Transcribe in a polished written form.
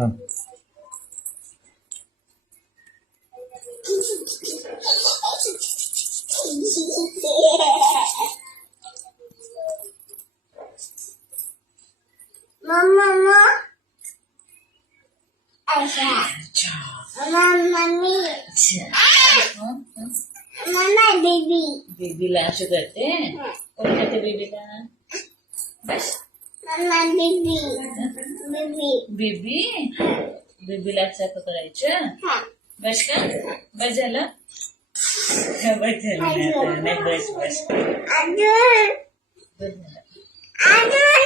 थांब. मम्मा अच्छा mummy mamma baby बेबीला असं करते. कोण करते बेबीला? बस मम्मा बेबी बेबी बेबी बेबीला असं करायचं. बस का? बस झालं. बस झालं नाही बस बस अजून बस झालं. अजून